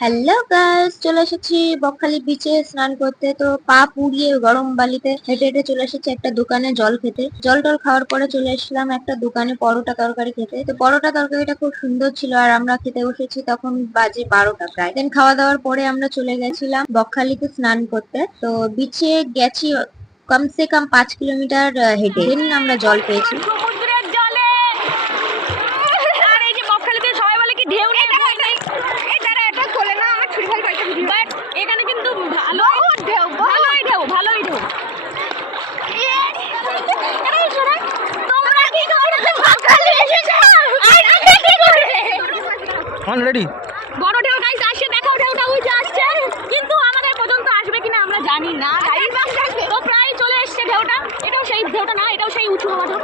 Hello guys, চলে এসেছি বকখালি বিচে স্নান করতে। তো পা পুড়িয়ে গরম বালিতে হেঁটে হেঁটে চলে এসেছি একটা দোকানে জল খেতে। জল টল খাওয়ার পরে চলে এসেছিলাম একটা দোকানে পরোটা তরকারি খেতে। তো পরোটা তরকারিটা খুব সুন্দর ছিল, আর আমরা খেতে বসেছি তখন বাজে 12টা প্রায়। দেন খাওয়া দাওয়ার পরে আমরা চলে গেছিলাম বকখালিতে স্নান করতে। তো বিচে গেছি কমসে কম 5 কিলোমিটার হেঁটে। দেন আমরা জল পেয়েছি। সমুদ্রের জলে আর এই যে বকখালিতে সবাই বলে কি ঢেউ নেই, এটা খোলে না আমার ছুরি ভাই কয়েকটা ভিডিও, বাট এখানে কিন্তু ভালোই ঢেউ, ভালোই ঢেউ। তোমরা কি করছো? বকখালি এসেছো আর আমরা কি করে অলরেডি বড় ঢেউ গাইস আসছে, দেখো ঢেউটা উঠে আসছে, কিন্তু আমাদের পর্যন্ত আসবে কিনা আমরা জানি না। তো প্রায় চলে এসছে ঢেউটা। এটাও সেই ঢেউটা না, এটাও সেই উঁচু মাথা।